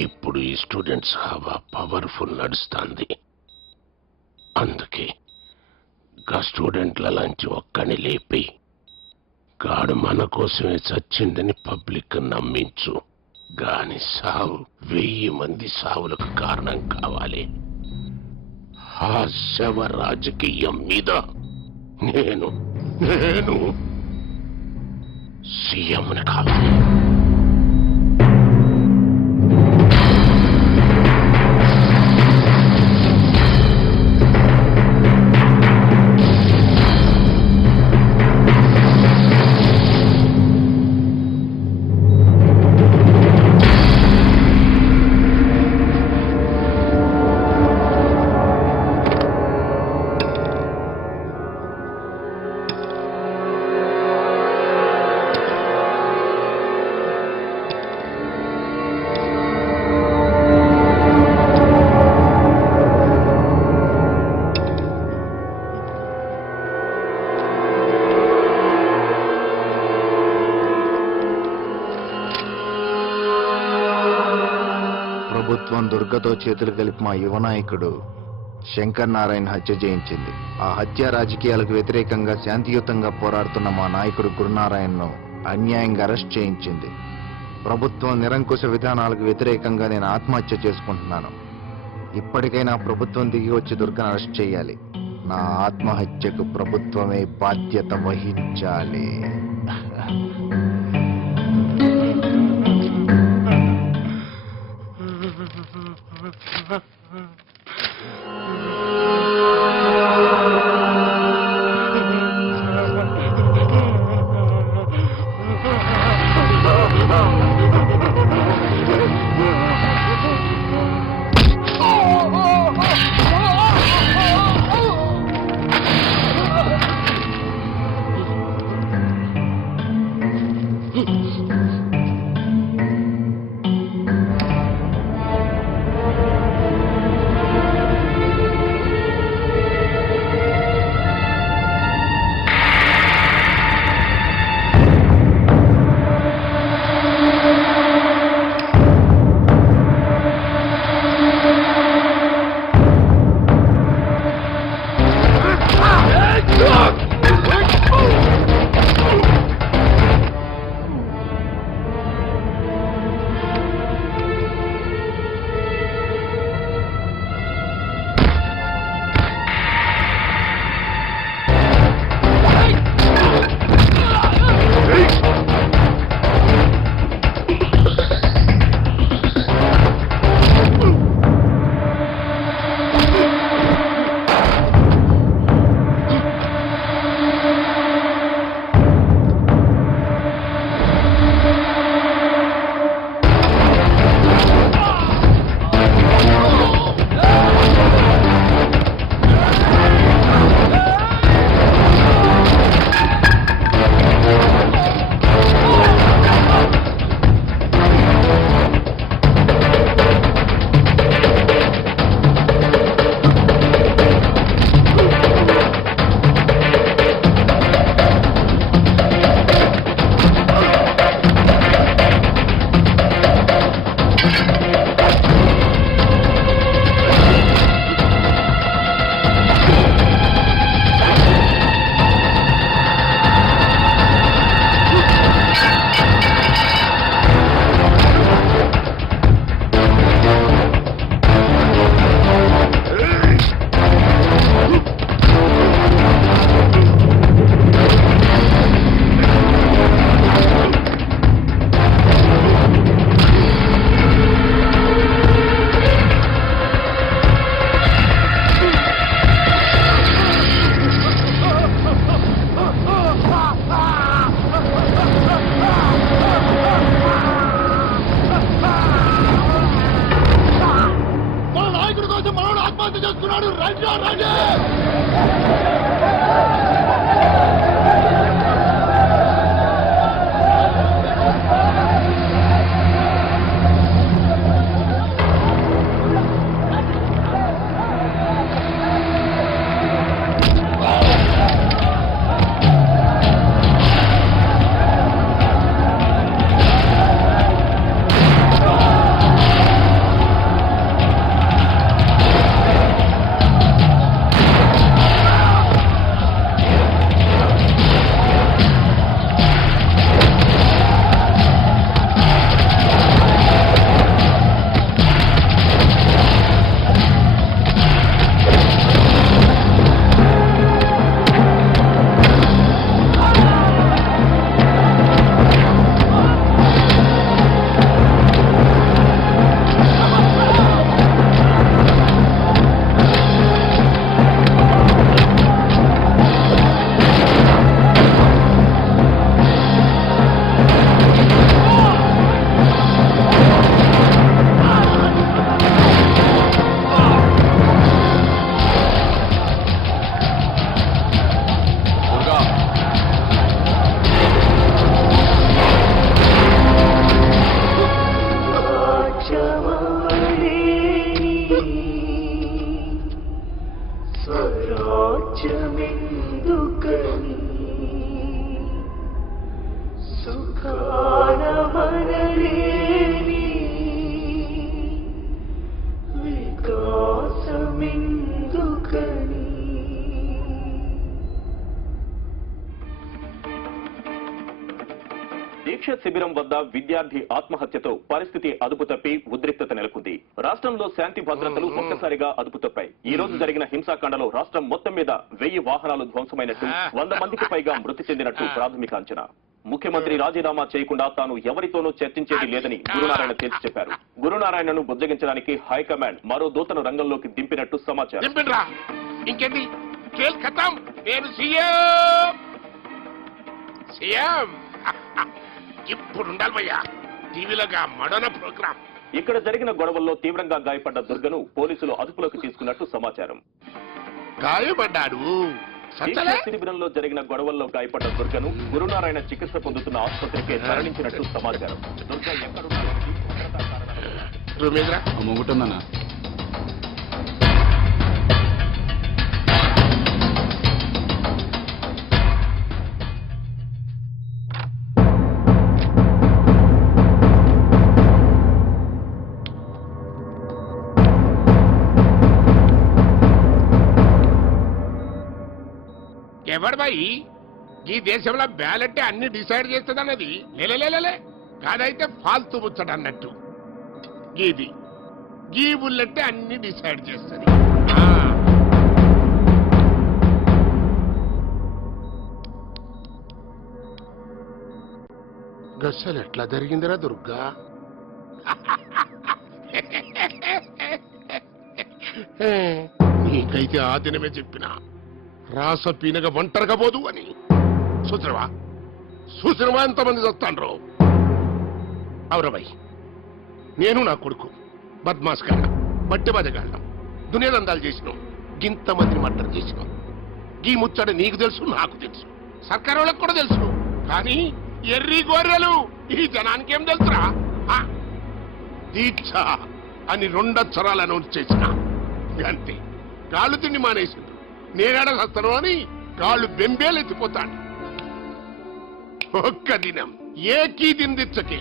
ఇప్పుడు ఈ స్టూడెంట్స్ హవా పవర్ఫుల్ నడుస్తుంది. అందుకే గా స్టూడెంట్ల లాంటి ఒక్కని లేపి గాడు మన కోసమే చచ్చిందని పబ్లిక్ నమ్మించు. గాని సావు 1000 మంది సావులకు కారణం కావాలి. ఆ శవ రాజకీయం మీద నేను సీఎంని కావాలి. ప్రభుత్వం దుర్గతో చేతులు కలిపి మా యువ నాయకుడు శంకర్ నారాయణ హత్య చేయించింది. ఆ హత్య రాజకీయాలకు వ్యతిరేకంగా శాంతియుతంగా పోరాడుతున్న మా నాయకుడు గురునారాయణను అన్యాయంగా అరెస్ట్ చేయించింది. ప్రభుత్వం నిరంకుశ విధానాలకు వ్యతిరేకంగా నేను ఆత్మహత్య చేసుకుంటున్నాను. ఇప్పటికైనా ప్రభుత్వం దిగి వచ్చి దుర్గను అరెస్ట్ చేయాలి. నా ఆత్మహత్యకు ప్రభుత్వమే బాధ్యత వహించాలి. స్వరాజ్యమెందుకని సుఖాన మనలేని వికాసమెందుకని. దీక్ష శిబిరం వద్ద విద్యార్థి ఆత్మహత్యతో పరిస్థితి అదుపు తప్పి ఉద్రిక్తత నెలకొంది. రాష్ట్రంలో శాంతి భద్రతలు ఒక్కసారిగా అదుపు తప్పాయి. ఈ రోజు జరిగిన హింసాకాండలో రాష్ట్రం మొత్తం మీద 1000 వాహనాలు ధ్వంసమైనట్టు, 100 మందికి పైగా మృతి చెందినట్టు ప్రాథమిక అంచనా. ముఖ్యమంత్రి రాజీనామా చేయకుండా తాను ఎవరితోనూ చర్చించేది లేదని గురునారాయణ తేల్చి చెప్పారు. గురునారాయణను బుజ్జగించడానికి హైకమాండ్ మరో దూతను రంగంలోకి దింపినట్టు సమాచారం. ఇంకేంటి కేల్ ఖతం. నేను సీఎం ఇప్పుడు ఉండాలి భయ్యా టీవీలోగా మడన ప్రోగ్రామ్. ఇక్కడ జరిగిన గొడవల్లో తీవ్రంగా గాయపడ్డ దుర్గను పోలీసులు అదుపులోకి తీసుకున్నట్టు సమాచారం. గాయపడ్డాడు. దీక్ష శిబిరంలో జరిగిన గొడవల్లో గాయపడ్డ దుర్గను గురునారాయణ చికిత్స పొందుతున్న ఆసుపత్రికి తరలించినట్టు సమాచారం. దుర్గ ఎక్కడున్నారో ముంగుతుందన్నా. ఎవడు బాయి ఈ దేశంలో బ్యాలెట్ అన్ని డిసైడ్ చేస్తుంది అన్నది లేలే కాదైతే ఫాల్తూ ముచ్చడు అన్నట్టు. గీది గీ బుల్లెట్ అన్ని డిసైడ్ చేస్తుంది. గస్సలు ఎట్లా జరిగిందిరా దుర్గా? నీకైతే ఆ దినమే చెప్పినా రాస పీనగ ఒంటరిగా పోదు అని. చూసినవా ఎంతమంది చస్తాండ్రో? అవురబాయ్, నేను నా కొడుకు బద్మాస్ గాళ్ళం, బట్టి బదగాళ్ళం, దునియాదందాలు చేసినాం, గింతమందిని మర్డర్ చేసినాం. ఈ ముచ్చట నీకు తెలుసు, నాకు తెలుసు, సర్కారు వాళ్ళకు కూడా తెలుసు. కానీ ఎర్రి గొర్రెలు ఈ జనానికి ఏం తెలుసురా? దీక్ష అని 2 అక్షరాలు అనౌన్స్ చేసిన అంతే. కాళ్ళు తిండి మానేసిండ్రు. నేనాడ వస్తాను అని కాళ్ళు బెంబేలెత్తిపోతాడు. ఒక్క దినం ఏకీ దిందిచ్చకే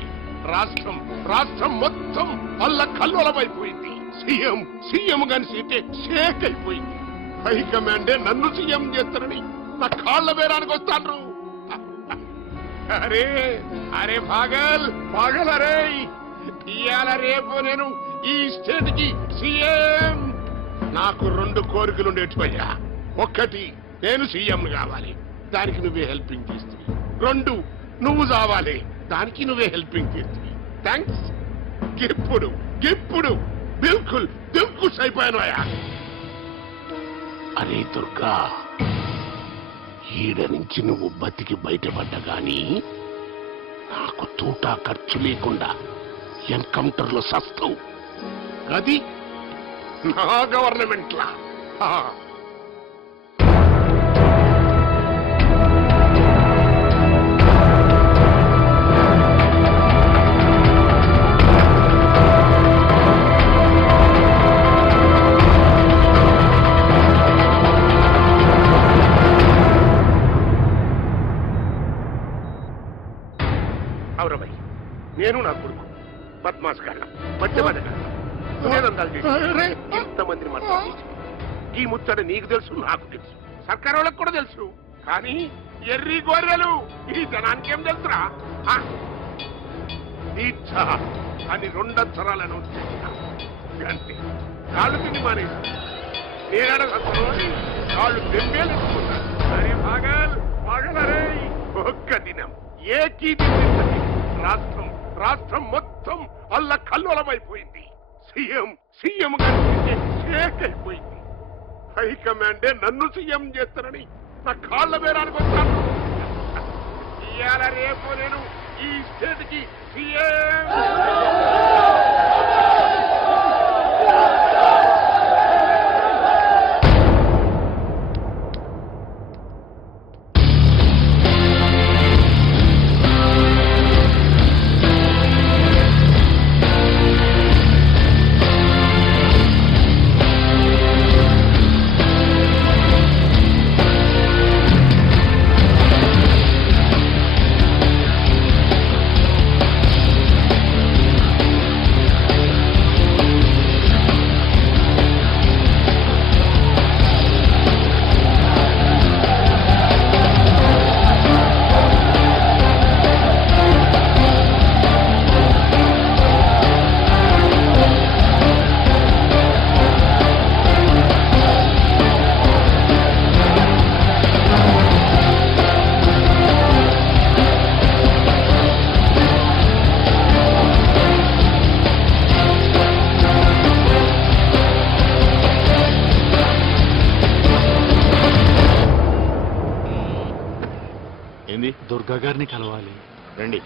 రాష్ట్రం మొత్తం అల్ల కల్లోలమైపోయింది. సీఎం గాని సీటే షేక్ అయిపోయింది. హైకమాండే నన్ను సీఎం చేస్తారని నా కాళ్ళ బేరానికి వస్తాను. అరే పాగల్ అరే ఇవాళ రేపు నేను ఈ స్టేట్ కి సీఎం. నాకు 2 కోరికలు ఉండేటివయ్యా. 1 నేను సీఎం కావాలి, దానికి నువ్వే హెల్పింగ్ చేస్తుంది. 2 నువ్వు కావాలి, దానికి నువ్వే హెల్పింగ్ చేస్తుంది. థ్యాంక్స్. ఇప్పుడు బిల్కుల్ దిల్కుష్ అయిపోయాను అయ్యా. అరే దుర్గా, ఈడ నుంచి నువ్వు బతికి బయటపడ్డా గాని నాకు తూటా ఖర్చు లేకుండా ఎన్కౌంటర్ లో సస్తావు. అది నా గవర్నమెంట్ లా. అవురబాయ్, నేను నా కొడుకు బద్మాస్ గాళ్ళం, బట్టి బదగాళ్ళం, దునియాదందాలు చేసి ఇంతమందిని మర్డర్ చేసి. ఈ ముచ్చట నీకు తెలుసు, నాకు తెలుసు, సర్కారు వాళ్ళకు కూడా తెలుసు. కానీ ఎర్రి గొర్రెలు ఈ జనానికి ఏం తెలుసురా? దీక్ష అని 2 అక్షరాలు అనౌన్స్ చేసిన అంతే. కాళ్ళు తిండి మానేసి నేనాడ వస్తాను అని కాళ్ళు బెంబేలెత్తుకున్నాను. అరే పాగల్ అరే, ఒక్క దినం ఏకీ దిందిచ్చకే రాష్ట్రం మొత్తం అల్ల కల్లోలమైపోయింది. సీఎం గారి షేక్ అయిపోయింది. హైకమాండే నన్ను సీఎం చేస్తారని నా కాళ్ళ బేరానికి వస్తాను. ఇవాళ రేపు నేను ఈ స్టేట్ కి సీఎం. వచ్చింది? దుర్గా గారిని కలవాలి. రండి.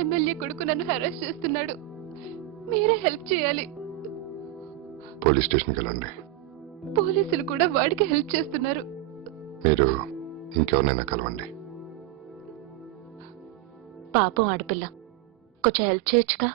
ఎమ్మెల్యే కొడుకు నన్ను హెరాస్ చేస్తున్నాడు, మీరే హెల్ప్ చేయాలి. పోలీస్ స్టేషన్కి వెళ్ళండి. పోలీసులు కూడా వాడికి హెల్ప్ చేస్తున్నారు. మీరు ఇంకెవరినైనా కలవండి. పాపం ఆడపిల్ల, కొంచెం హెల్ప్ చేయొచ్చుగా.